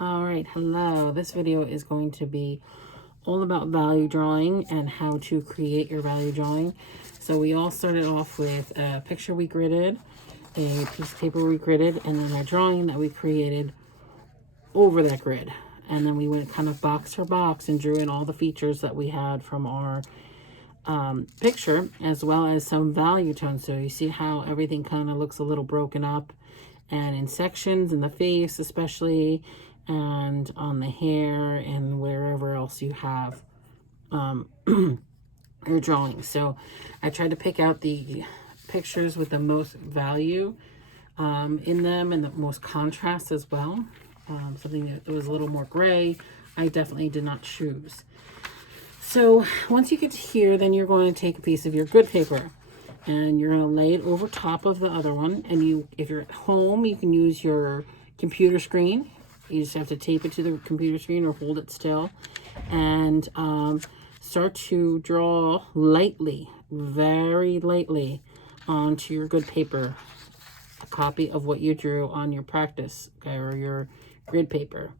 All right, hello. This video is going to be all about value drawing and how to create your value drawing. So we all started off with a picture we gridded, a piece of paper we gridded, and then a drawing that we created over that grid. And then we went kind of box for box and drew in all the features that we had from our picture, as well as some value tones. So you see how everything kind of looks a little broken up and in sections, in the face especially, and on the hair and wherever else you have your drawing. So I tried to pick out the pictures with the most value in them and the most contrast as well. Something that was a little more gray, I definitely did not choose. So once you get to here, then you're going to take a piece of your good paper and you're going to lay it over top of the other one. And if you're at home, you can use your computer screen. You just have to tape it to the computer screen or hold it still and start to draw lightly, very lightly, onto your good paper, a copy of what you drew on your practice, okay, or your grid paper.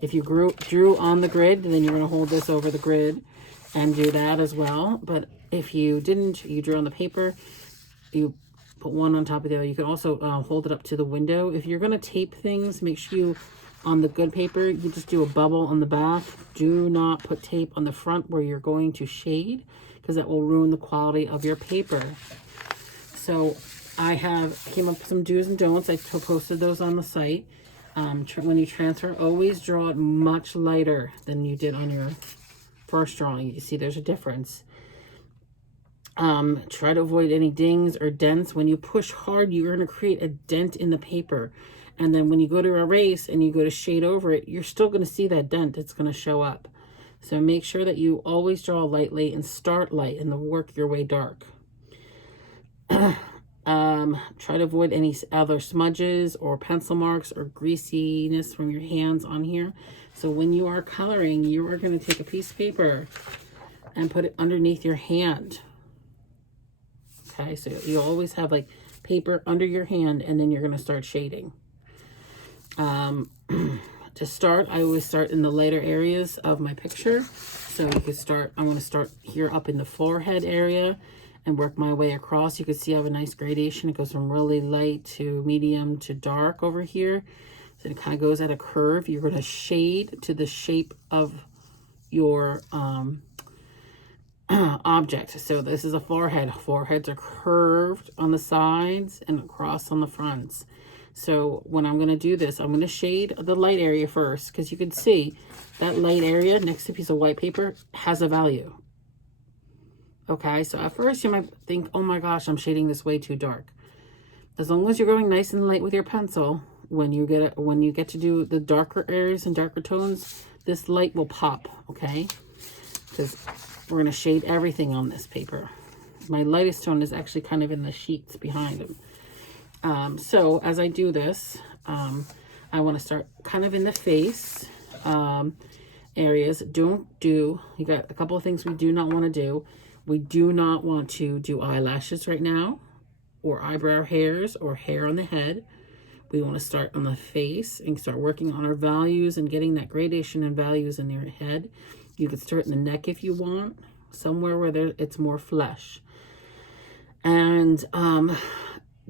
If you drew on the grid, then you're going to hold this over the grid and do that as well. But if you didn't, you drew on the paper, you put one on top of the other. You can also hold it up to the window. If you're going to tape things, make sure you, on the good paper, you just do a bubble on the back. Do not put tape on the front where you're going to shade, because that will ruin the quality of your paper. So I came up with some do's and don'ts. I posted those on the site. When you transfer, always draw it much lighter than you did on your first drawing. You see there's a difference. Try to avoid any dings or dents. When you push hard, you're going to create a dent in the paper. And then when you go to erase and you go to shade over it, you're still going to see that dent. It's going to show up. So make sure that you always draw lightly and start light and then work your way dark. Try to avoid any other smudges or pencil marks or greasiness from your hands on here. So when you are coloring, you are going to take a piece of paper and put it underneath your hand. Okay, so you always have like paper under your hand, and then you're going to start shading. To start, I always start in the lighter areas of my picture. So you could start, I'm going to start here up in the forehead area and work my way across. You can see I have a nice gradation. It goes from really light to medium to dark over here. So it kind of goes at a curve. You're going to shade to the shape of your object. So this is a forehead. Foreheads are curved on the sides and across on the fronts. So when I'm going to do this, I'm going to shade the light area first, because you can see that light area next to a piece of white paper has a value. Okay, so at first you might think, oh my gosh, I'm shading this way too dark. As long as you're going nice and light with your pencil, when you get to do the darker areas and darker tones, this light will pop, okay? Because we're going to shade everything on this paper. My lightest tone is actually kind of in the sheets behind them. So as I do this, I want to start kind of in the face areas. You got a couple of things we do not want to do. We do not want to do eyelashes right now, or eyebrow hairs, or hair on the head. We want to start on the face and start working on our values and getting that gradation and values in your head. You could start in the neck if you want, somewhere where it's more flesh. And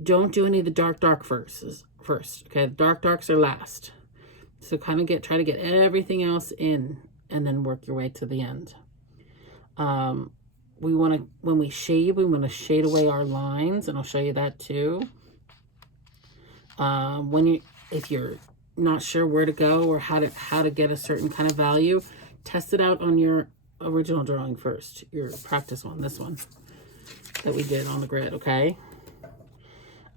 don't do any of the dark first. Okay, the darks are last. So kind of try to get everything else in, and then work your way to the end. When we shade, we want to shade away our lines, and I'll show you that too. If you're not sure where to go or how to get a certain kind of value, test it out on your original drawing first, your practice one, this one that we did on the grid, okay?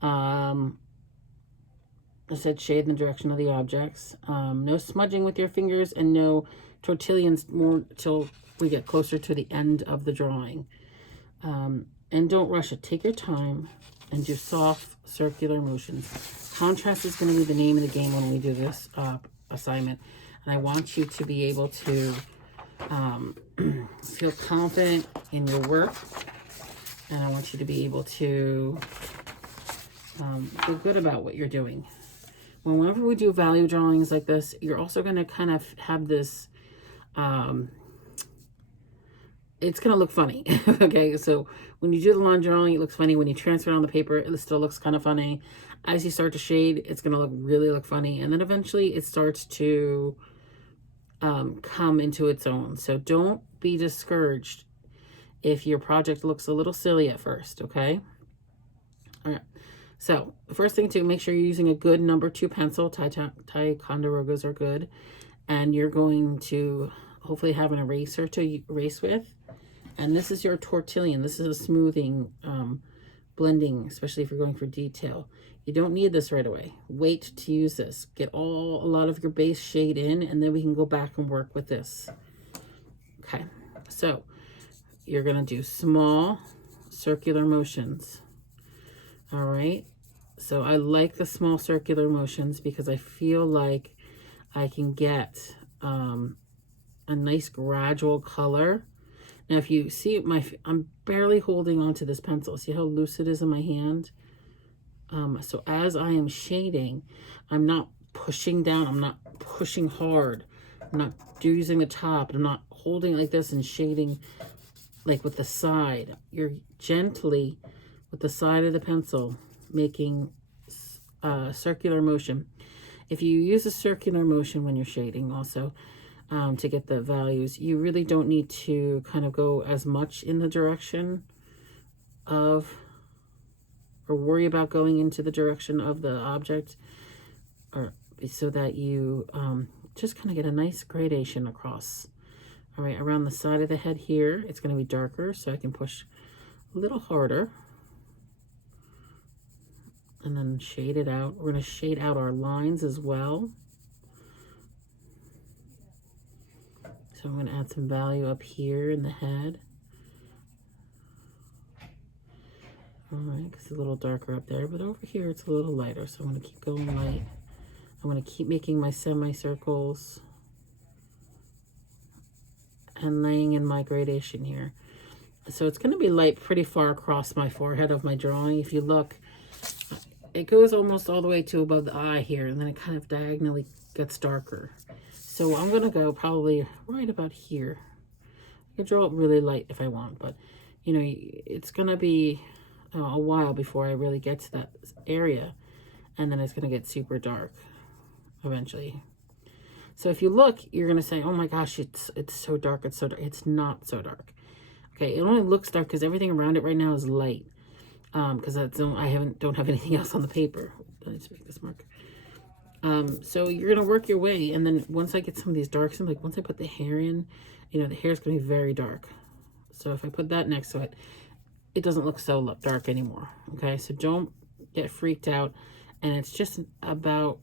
I said shade in the direction of the objects. No smudging with your fingers, and no tortillons more till we get closer to the end of the drawing. And don't rush it. Take your time and do soft circular motions. Contrast is going to be the name of the game when we do this assignment. And I want you to be able to feel confident in your work. And I want you to be able to feel good about what you're doing. whenever we do value drawings like this, you're also going to kind of have this, it's going to look funny. Okay, so when you do the line drawing, it looks funny. When you transfer it on the paper, it still looks kind of funny. As you start to shade, it's going to really look funny. And then eventually it starts to come into its own. So don't be discouraged if your project looks a little silly at first, okay? All right. So the first thing to make sure you're using a good number 2 pencil. Ticonderogas are good. And you're going to hopefully have an eraser to erase with. And this is your tortillon. This is a smoothing, blending, especially if you're going for detail. You don't need this right away. Wait to use this. Get a lot of your base shade in, and then we can go back and work with this. Okay, so you're going to do small circular motions. All right, so I like the small circular motions because I feel like I can get a nice gradual color. Now, if you see I'm barely holding onto this pencil. See how loose it is in my hand? So as I am shading, I'm not pushing down. I'm not pushing hard. I'm not using the top. I'm not holding like this and shading like with the side. You're gently with the side of the pencil making circular motion. If you use a circular motion when you're shading also, to get the values, you really don't need to kind of go as much in the direction of, or worry about going into the direction of the object, or so that you just kind of get a nice gradation across. All right, around the side of the head here, it's going to be darker, so I can push a little harder. And then shade it out. We're going to shade out our lines as well. So I'm going to add some value up here in the head. All right, because it's a little darker up there, but over here it's a little lighter, so I'm going to keep going light. I'm going to keep making my semicircles and laying in my gradation here. So it's going to be light pretty far across my forehead of my drawing. If you look, it goes almost all the way to above the eye here, and then it kind of diagonally gets darker. So I'm going to go probably right about here. I can draw it really light if I want, but you know, it's going to be a while before I really get to that area, and then it's going to get super dark eventually. So if you look, you're going to say, oh my gosh, it's so dark, it's so dark. It's not so dark. Okay, it only looks dark because everything around it right now is light. Because I don't have anything else on the paper. I need to make this mark. So you're gonna work your way, and then once I get some of these darks in, like once I put the hair in, you know, the hair is gonna be very dark. So if I put that next to it, it doesn't look so dark anymore. Okay, so don't get freaked out, and it's just about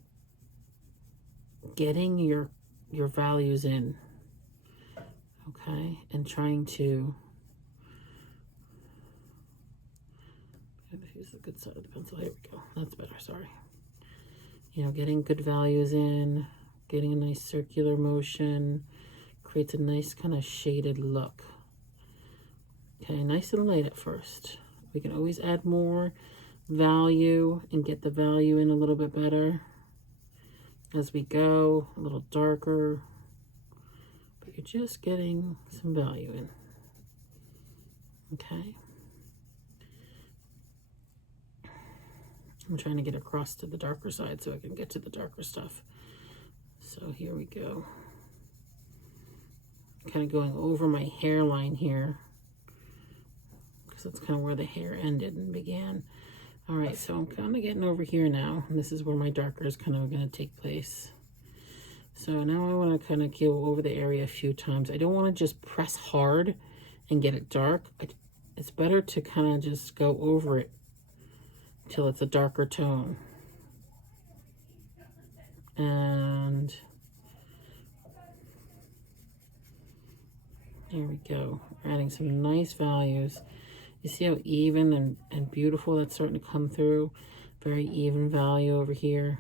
getting your values in. Okay, and trying to use the good side of the pencil. Here we go. That's better. Sorry. You know, getting good values in, getting a nice circular motion, creates a nice kind of shaded look. Okay, nice and light at first. We can always add more value and get the value in a little bit better as we go, a little darker. But you're just getting some value in. Okay. I'm trying to get across to the darker side so I can get to the darker stuff. So here we go. Kind of going over my hairline here, because that's kind of where the hair ended and began. All right, so I'm kind of getting over here now. And this is where my darker is kind of going to take place. So now I want to kind of go over the area a few times. I don't want to just press hard and get it dark. It's better to kind of just go over it till it's a darker tone. And there we go. We're adding some nice values. You see how even and beautiful that's starting to come through? Very even value over here.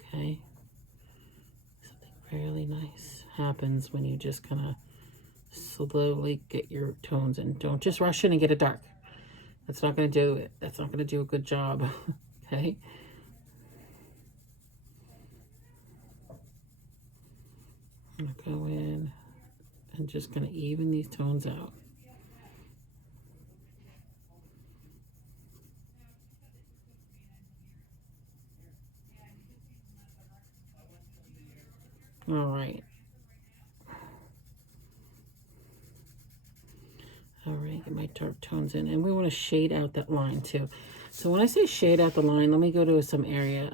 Okay. Something really nice happens when you just kind of slowly get your tones in. Don't just rush in and get it dark. That's not going to do it. That's not going to do a good job. Okay. I'm gonna go in and just gonna even these tones out. All right. All right, get my dark tones in. And we want to shade out that line too. So when I say shade out the line, let me go to some area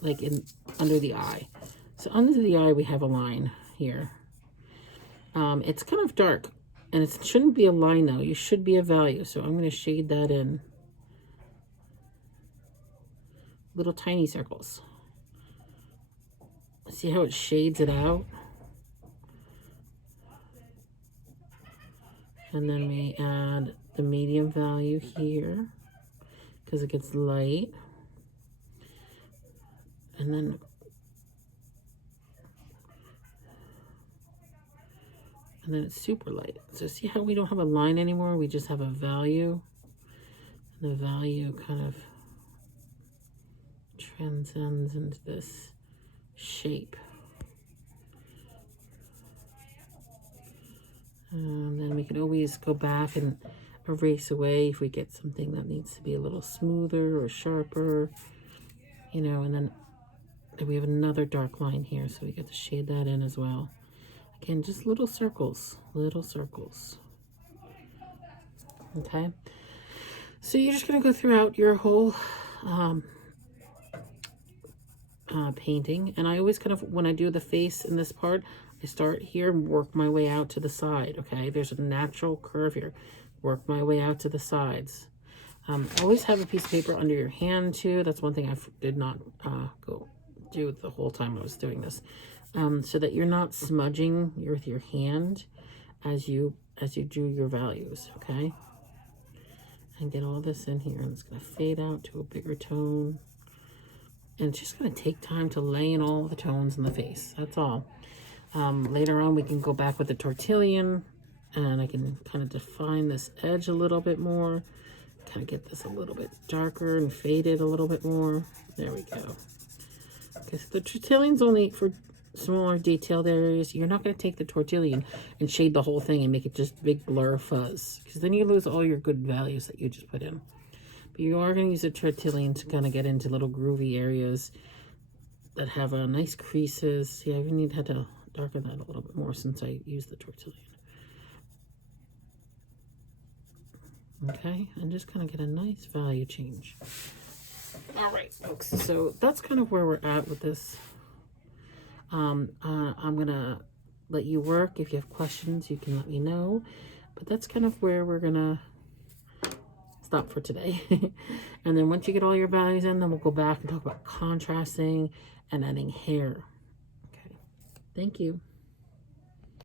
like in under the eye. So under the eye, we have a line here. It's kind of dark, and it shouldn't be a line though. You should be a value. So I'm going to shade that in. Little tiny circles. See how it shades it out? And then we add the medium value here because it gets light. And then it's super light. So see how we don't have a line anymore? We just have a value. And the value kind of transcends into this shape. And then we can always go back and erase away if we get something that needs to be a little smoother or sharper, you know. And then we have another dark line here, so we get to shade that in as well. Again, just little circles, little circles. Okay, so you're just gonna go throughout your whole painting, and I always kind of, when I do the face in this part, I start here and work my way out to the side. Okay, there's a natural curve here. Work my way out to the sides. Always have a piece of paper under your hand too. That's one thing I did not go do the whole time I was doing this, so that you're not smudging with your hand as you do your values. Okay, and get all this in here, and it's going to fade out to a bigger tone. And it's just going to take time to lay in all the tones in the face. That's all. Later on, we can go back with the tortillon, and I can kind of define this edge a little bit more. Kind of get this a little bit darker and fade it a little bit more. There we go. Okay, so the tortillion's only for smaller detailed areas. You're not going to take the tortillon and shade the whole thing and make it just big blur fuzz, because then you lose all your good values that you just put in. But you are going to use a tortillon to kind of get into little groovy areas that have nice creases. See, I even had to darken that a little bit more since I used the tortillon. Okay, and just kind of get a nice value change. All right, folks, so that's kind of where we're at with this. I'm going to let you work. If you have questions, you can let me know. But that's kind of where we're going to stop for today. And then once you get all your values in, then we'll go back and talk about contrasting and adding hair. Okay, thank you.